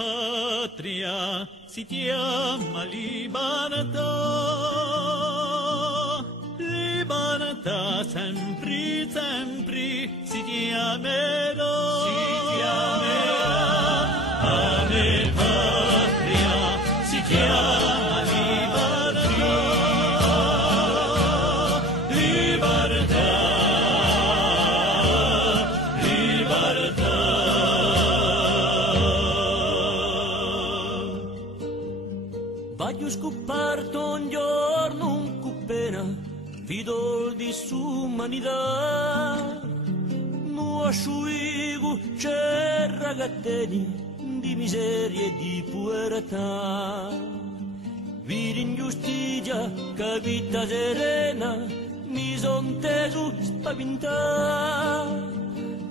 patria si chiama libertà, libertà sempre, sempre si chiamerà, a me patria si chiama libertà, libertà, libertà. Voglio scoperto un giorno un cupena, fido di sumanità, non asciugo c'è ragazzini di miseria e di puerità. Vidi ingiustizia, capita serena, mi son teso spaventà,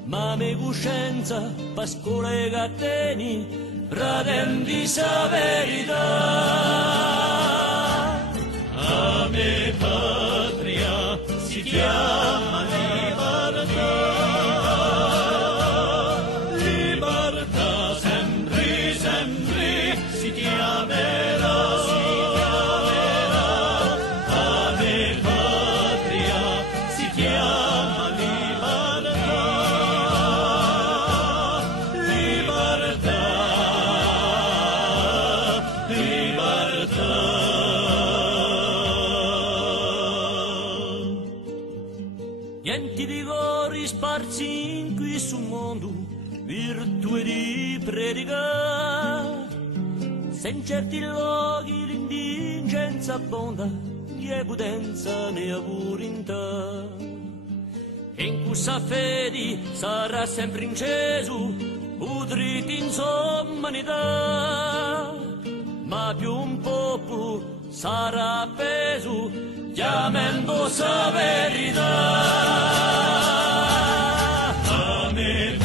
ma me coscienza, pascola e gatteni, radendi sa verità. A me patria si chiama libertà, libertà sempre, sempre si chiamerà, a me patria si chiama libertà, libertà, libertà. Niente di cori sparsi in questo mondo, virtù di predicare, se in certi luoghi l'indigenza abbonda, né potenza né avurinta. E in questa fede sarà sempre inceso, udriti in somanità, ma più un popolo sarà appeso, chiamando sa verità. A me